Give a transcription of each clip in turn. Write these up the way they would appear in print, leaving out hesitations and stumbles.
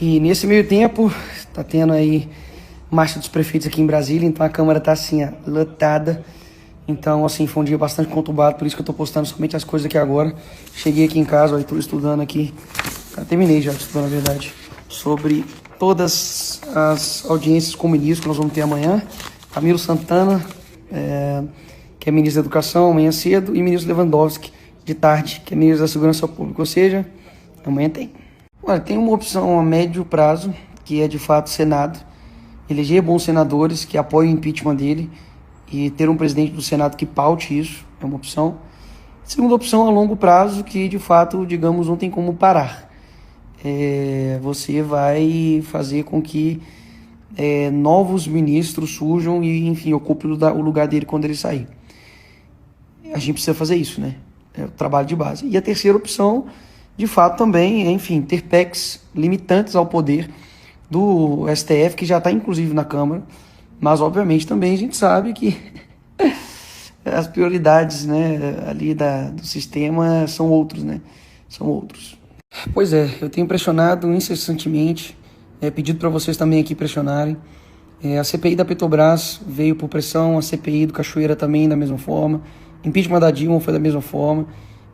E nesse meio tempo, tá tendo aí marcha dos prefeitos aqui em Brasília, então a Câmara tá assim, ó, lotada. Então, assim, foi um dia bastante conturbado, por isso que eu tô postando somente as coisas aqui agora. Cheguei aqui em casa, ó, e tô estudando aqui, terminei já de estudar, na verdade, sobre todas as audiências com ministros que nós vamos ter amanhã. Camilo Santana, que é ministro da Educação, amanhã cedo, e ministro Lewandowski, de tarde, que é ministro da Segurança Pública, ou seja, amanhã tem. Olha, tem uma opção a médio prazo, que é de fato o Senado, eleger bons senadores que apoiem o impeachment dele e ter um presidente do Senado que paute isso, é uma opção. Segunda opção, a longo prazo, que de fato, digamos, não tem como parar. Você vai fazer com que novos ministros surjam e, enfim, ocupem o lugar dele quando ele sair. A gente precisa fazer isso, né? É o trabalho de base. E a terceira opção, de fato, também é, enfim, ter PECs limitantes ao poder do STF, que já está, inclusive, na Câmara. Mas, obviamente, também a gente sabe que as prioridades, né, ali do sistema são outros, né? São outros. Pois é, eu tenho pressionado incessantemente, pedido para vocês também aqui pressionarem. A CPI da Petrobras veio por pressão, a CPI do Cachoeira também da mesma forma, impeachment da Dilma foi da mesma forma,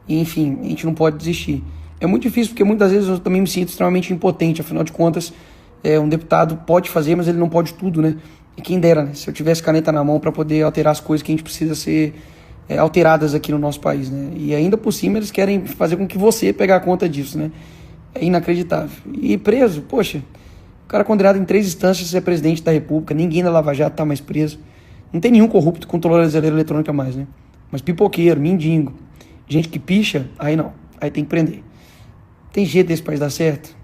e, enfim, a gente não pode desistir. É muito difícil porque muitas vezes eu também me sinto extremamente impotente, afinal de contas, um deputado pode fazer, mas ele não pode tudo, né? E quem dera, né? Se eu tivesse caneta na mão para poder alterar as coisas que a gente precisa ser alteradas aqui no nosso país, né? E ainda por cima eles querem fazer com que você pegue conta disso, né? É inacreditável. E preso, poxa, o cara condenado em 3 instâncias é presidente da República, ninguém da Lava Jato tá mais preso. Não tem nenhum corrupto que controla a brasileira eletrônica mais, né? Mas pipoqueiro, mendigo, gente que picha, aí não, aí tem que prender. Tem jeito desse país dar certo?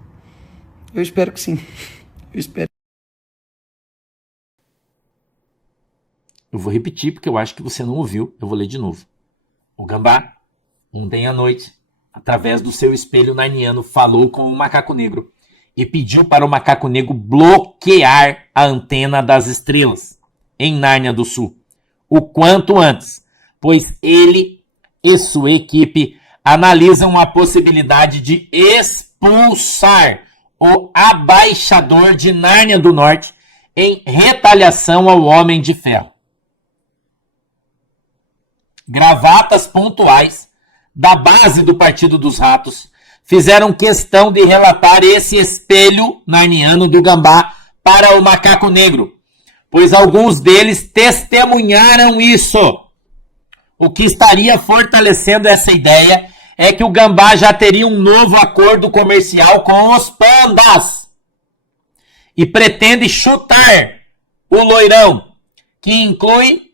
Eu espero que sim. Eu espero. Eu vou repetir porque eu acho que você não ouviu. Eu vou ler de novo. O Gambá, ontem à noite, através do seu espelho narniano, falou com o macaco negro e pediu para o macaco negro bloquear a antena das estrelas em Nárnia do Sul o quanto antes, pois ele e sua equipe analisam a possibilidade de expulsar o abaixador de Nárnia do Norte em retaliação ao Homem de Ferro. Gravatas pontuais da base do Partido dos Ratos fizeram questão de relatar esse espelho narniano do Gambá para o macaco negro, pois alguns deles testemunharam isso. O que estaria fortalecendo essa ideia é que o Gambá já teria um novo acordo comercial com os pandas e pretende chutar o loirão, que inclui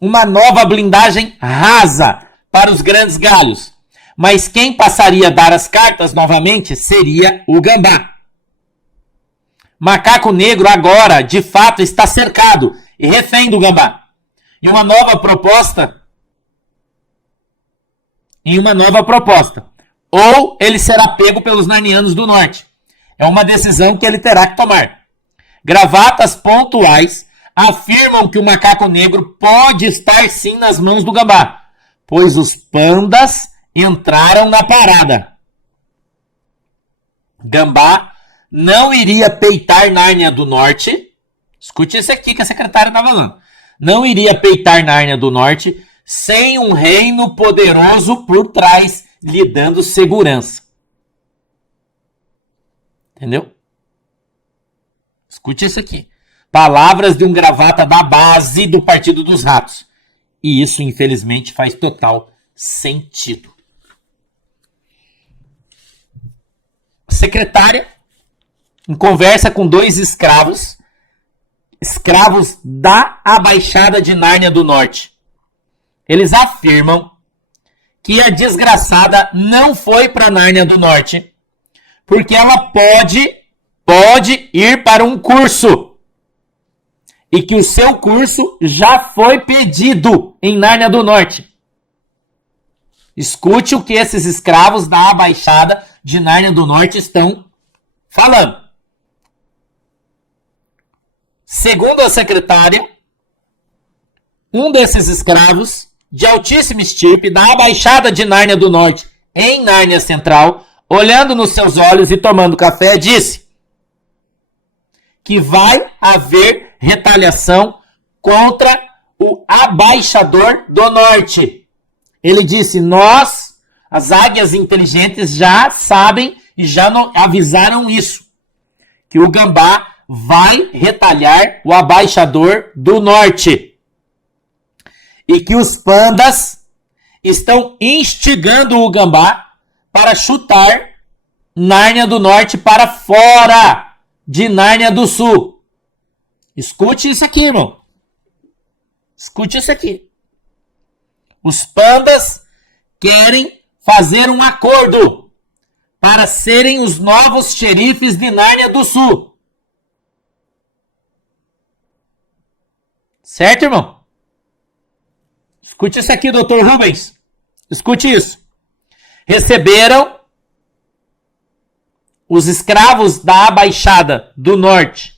uma nova blindagem rasa para os grandes galhos. Mas quem passaria a dar as cartas novamente seria o Gambá. Macaco Negro agora, de fato, está cercado e refém do Gambá. Em uma nova proposta, ou ele será pego pelos narnianos do norte. É uma decisão que ele terá que tomar. Gravatas pontuais afirmam que o macaco negro pode estar sim nas mãos do Gambá, pois os pandas entraram na parada. Gambá não iria peitar Nárnia do Norte. Escute isso aqui que a secretária está falando. Não iria peitar Nárnia do Norte sem um reino poderoso por trás lhe dando segurança. Entendeu? Escute isso aqui. Palavras de um gravata da base do Partido dos Ratos. E isso, infelizmente, faz total sentido. A secretária, em conversa com 2 escravos da Abaixada de Nárnia do Norte, eles afirmam que a desgraçada não foi para Nárnia do Norte porque ela pode ir para um curso e que o seu curso já foi pedido em Nárnia do Norte. Escute o que esses escravos da Abaixada de Nárnia do Norte estão falando. Segundo a secretária, um desses escravos de altíssima estirpe da Abaixada de Nárnia do Norte em Nárnia Central, olhando nos seus olhos e tomando café, disse: que vai haver retaliação contra o abaixador do norte. Ele disse, nós, as águias inteligentes, já sabem e já avisaram isso, que o gambá vai retalhar o abaixador do norte. E que os pandas estão instigando o gambá para chutar Nárnia do Norte para fora de Nárnia do Sul. Escute isso aqui, irmão. Escute isso aqui. Os pandas querem fazer um acordo para serem os novos xerifes de Nárnia do Sul. Certo, irmão? Escute isso aqui, Dr. Rubens. Escute isso. Receberam os escravos da Abaixada do Norte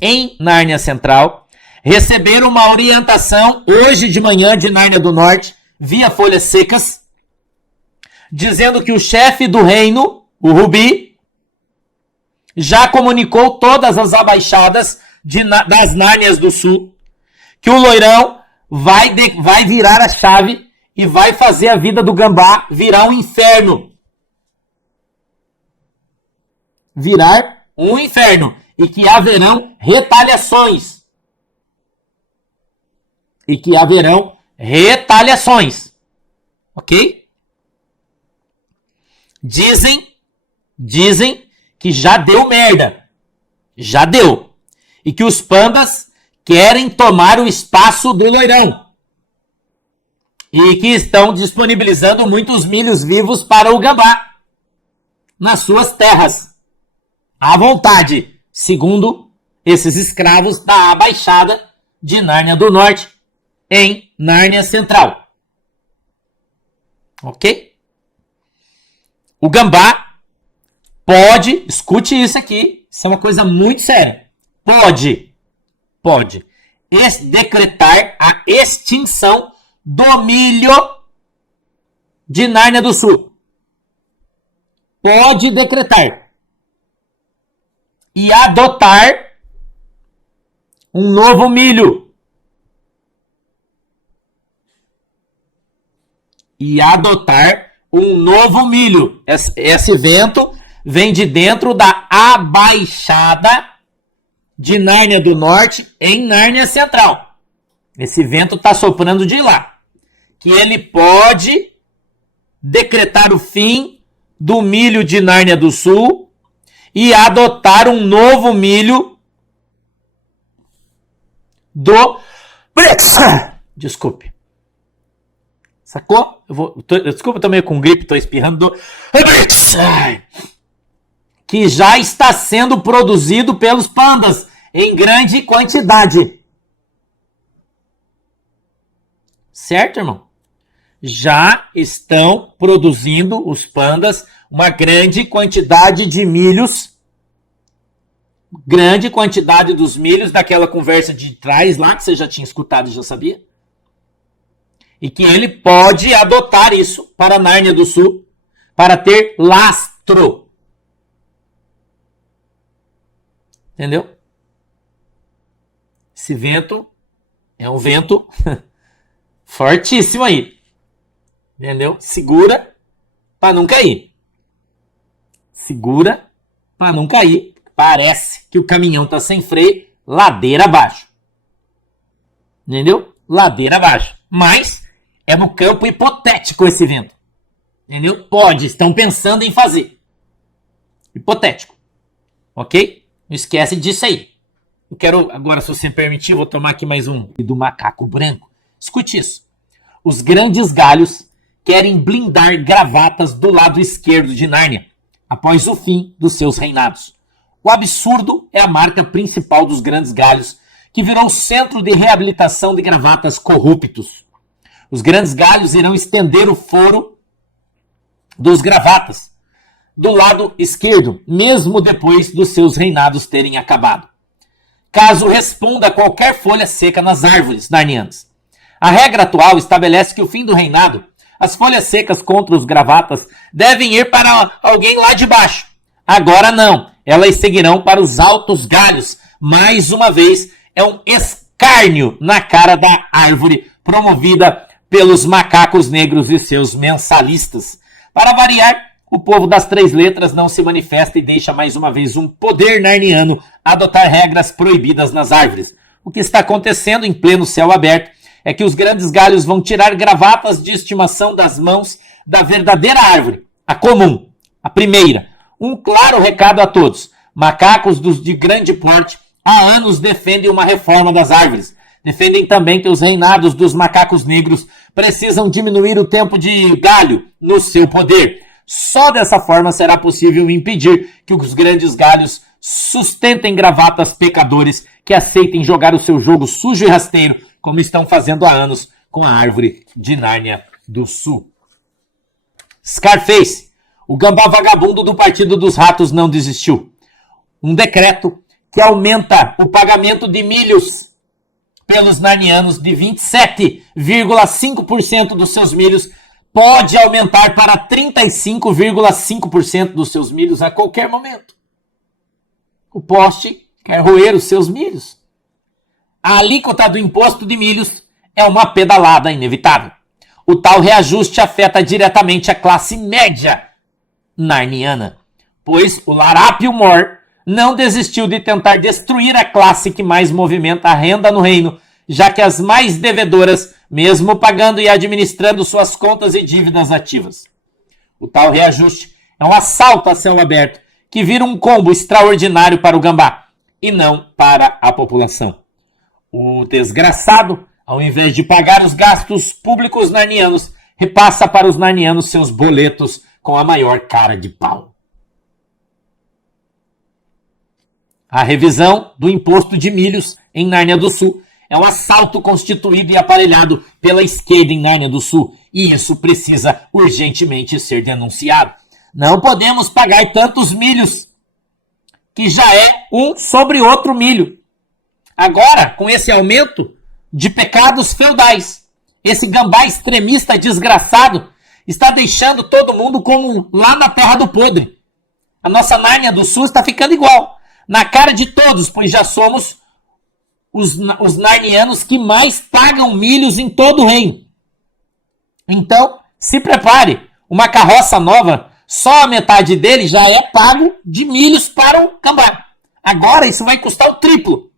em Nárnia Central. Receberam uma orientação hoje de manhã de Nárnia do Norte, via Folhas Secas, dizendo que o chefe do reino, o Rubi, já comunicou todas as abaixadas das Nárnias do Sul, que o loirão vai virar a chave e vai fazer a vida do gambá virar um inferno. Virar um inferno. E que haverão retaliações. Ok? Dizem que já deu merda. Já deu. E que os pandas querem tomar o espaço do loirão. E que estão disponibilizando muitos milhos vivos para o gambá nas suas terras. À vontade, segundo esses escravos da Abaixada de Nárnia do Norte em Nárnia Central. Ok? O gambá pode, escute isso aqui, isso é uma coisa muito séria, pode decretar a extinção do milho de Nárnia do Sul. Pode decretar. E adotar um novo milho. Esse vento vem de dentro da Abaixada de Nárnia do Norte em Nárnia Central. Esse vento está soprando de lá. Que ele pode decretar o fim do milho de Nárnia do Sul e adotar um novo milho do... Desculpe. Sacou? Desculpa, eu tô meio com gripe, tô espirrando. Que já está sendo produzido pelos pandas em grande quantidade. Certo, irmão? Já estão produzindo os pandas uma grande quantidade de milhos. Grande quantidade dos milhos daquela conversa de trás lá, que você já tinha escutado e já sabia. E que ele pode adotar isso para Nárnia do Sul, para ter lastro. Entendeu? Esse vento é um vento fortíssimo aí. Entendeu? Segura para não cair. Segura para não cair. Parece que o caminhão tá sem freio, ladeira abaixo. Entendeu? Ladeira abaixo. Mas é no campo hipotético esse vento. Entendeu? Pode, estão pensando em fazer. Hipotético. Ok? Não esquece disso aí. Eu quero, agora, se você me permitir, vou tomar aqui mais um do macaco branco. Escute isso. Os grandes galhos querem blindar gravatas do lado esquerdo de Nárnia, após o fim dos seus reinados. O absurdo é a marca principal dos grandes galhos, que virou centro de reabilitação de gravatas corruptos. Os grandes galhos irão estender o foro dos gravatas do lado esquerdo, mesmo depois dos seus reinados terem acabado, caso responda a qualquer folha seca nas árvores narnianas. A regra atual estabelece que o fim do reinado, as folhas secas contra os gravatas devem ir para alguém lá de baixo. Agora não. elas seguirão para os altos galhos. Mais uma vez, é um escárnio na cara da árvore promovida pelos macacos negros e seus mensalistas. Para variar, o povo das 3 letras não se manifesta e deixa mais uma vez um poder narniano adotar regras proibidas nas árvores. O que está acontecendo em pleno céu aberto é que os grandes galhos vão tirar gravatas de estimação das mãos da verdadeira árvore, a comum, a primeira. Um claro recado a todos. Macacos de grande porte há anos defendem uma reforma das árvores. Defendem também que os reinados dos macacos negros precisam diminuir o tempo de galho no seu poder. Só dessa forma será possível impedir que os grandes galhos sustentem gravatas pecadores que aceitem jogar o seu jogo sujo e rasteiro, como estão fazendo há anos com a árvore de Nárnia do Sul. Scarface, o gambá vagabundo do Partido dos Ratos, não desistiu. Um decreto que aumenta o pagamento de milhos pelos narnianos de 27,5% dos seus milhos pode aumentar para 35,5% dos seus milhos a qualquer momento. O poste quer roer os seus milhos. A alíquota do imposto de milhos é uma pedalada inevitável. O tal reajuste afeta diretamente a classe média narniana, pois o Larápio Mor não desistiu de tentar destruir a classe que mais movimenta a renda no reino, já que as mais devedoras, mesmo pagando e administrando suas contas e dívidas ativas. O tal reajuste é um assalto a céu aberto, que vira um combo extraordinário para o gambá, e não para a população. O desgraçado, ao invés de pagar os gastos públicos narnianos, repassa para os narnianos seus boletos com a maior cara de pau. A revisão do imposto de milhos em Nárnia do Sul é um assalto constituído e aparelhado pela esquerda em Nárnia do Sul, e isso precisa urgentemente ser denunciado. Não podemos pagar tantos milhos, que já é um sobre outro milho. Agora, com esse aumento de pecados feudais, esse gambá extremista desgraçado está deixando todo mundo como lá na terra do podre. A nossa Nárnia do Sul está ficando igual, na cara de todos, pois já somos os narnianos que mais pagam milhos em todo o reino. Então, se prepare, uma carroça nova, só a metade dele já é pago de milhos para o gambá. Agora isso vai custar o triplo.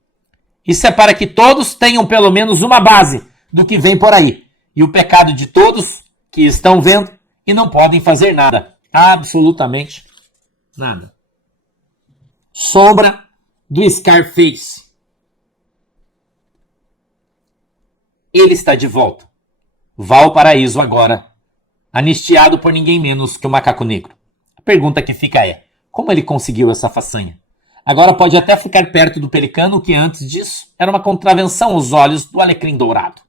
Isso é para que todos tenham pelo menos uma base do que vem por aí. E o pecado de todos que estão vendo e não podem fazer nada. Absolutamente nada. Sombra do Scarface. Ele está de volta. Valparaíso agora, anistiado por ninguém menos que o Macaco Negro. A pergunta que fica é, como ele conseguiu essa façanha? Agora pode até ficar perto do Pelicano, que antes disso era uma contravenção aos olhos do Alecrim Dourado.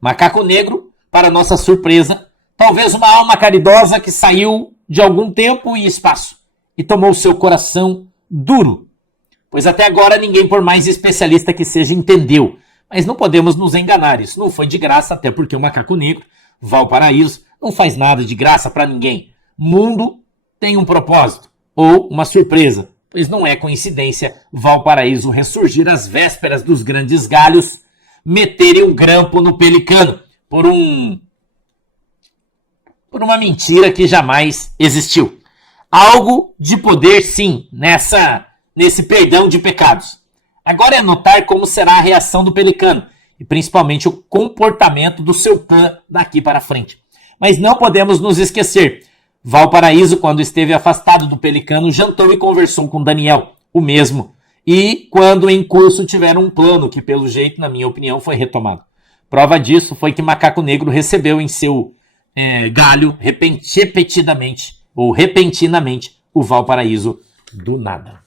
Macaco Negro, para nossa surpresa, talvez uma alma caridosa que saiu de algum tempo e espaço e tomou seu coração duro, pois até agora ninguém, por mais especialista que seja, entendeu. Mas não podemos nos enganar, isso não foi de graça, até porque o Macaco Negro, Valparaíso, não faz nada de graça para ninguém. Mundo tem um propósito, ou uma surpresa, pois não é coincidência Valparaíso ressurgir às vésperas dos grandes galhos, meterem um grampo no Pelicano, por uma mentira que jamais existiu. Algo de poder, sim, nesse perdão de pecados. Agora é notar como será a reação do Pelicano, e principalmente o comportamento do seu clã daqui para frente. Mas não podemos nos esquecer, Valparaíso, quando esteve afastado do Pelicano, jantou e conversou com Daniel, o mesmo, e quando em curso tiveram um plano que, pelo jeito, na minha opinião, foi retomado. Prova disso foi que Macaco Negro recebeu em seu galho repentinamente o Valparaíso do nada.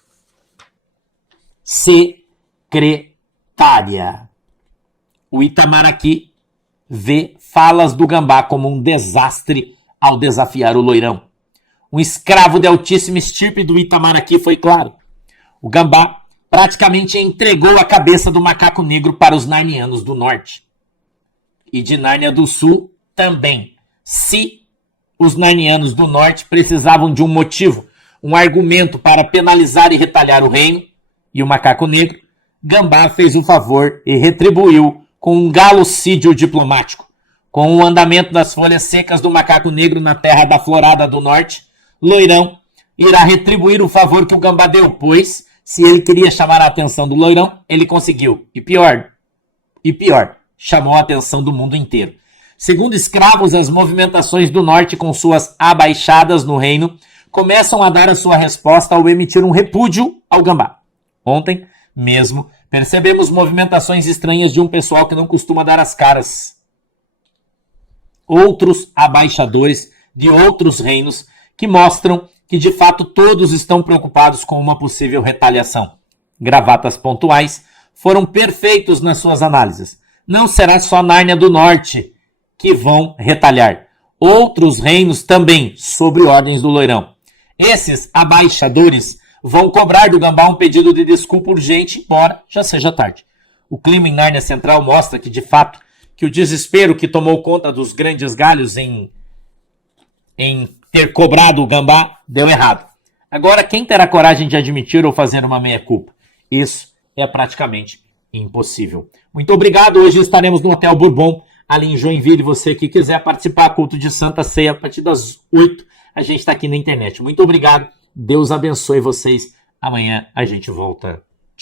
Secretária. O Itamaraty vê falas do gambá como um desastre ao desafiar o loirão. Um escravo de altíssima estirpe do Itamaraty foi claro. O gambá praticamente entregou a cabeça do Macaco Negro para os narnianos do norte. E de Nárnia do Sul também. Se os narnianos do norte precisavam de um motivo, um argumento para penalizar e retalhar o reino e o macaco negro, Gambá fez o favor e retribuiu com um galocídio diplomático. Com o andamento das folhas secas do macaco negro na terra da Florada do Norte, Loirão irá retribuir o favor que o Gambá deu, pois, se ele queria chamar a atenção do Loirão, ele conseguiu. E pior, chamou a atenção do mundo inteiro. Segundo escravos, as movimentações do Norte com suas abaixadas no reino começam a dar a sua resposta ao emitir um repúdio ao Gambá. Ontem mesmo, percebemos movimentações estranhas de um pessoal que não costuma dar as caras. Outros abaixadores de outros reinos que mostram que de fato todos estão preocupados com uma possível retaliação. Gravatas pontuais foram perfeitos nas suas análises. Não será só Nárnia do Norte que vão retalhar. Outros reinos também, sob ordens do Loirão. Esses abaixadores vão cobrar do Gambá um pedido de desculpa urgente, embora já seja tarde. O clima em Nárnia Central mostra que, de fato, que o desespero que tomou conta dos grandes galhos em ter cobrado o Gambá deu errado. Agora, quem terá coragem de admitir ou fazer uma meia-culpa? Isso é praticamente impossível. Muito obrigado. Hoje estaremos no Hotel Bourbon, ali em Joinville. Você que quiser participar do culto de Santa Ceia a partir das 8, a gente está aqui na internet. Muito obrigado. Deus abençoe vocês. Amanhã a gente volta.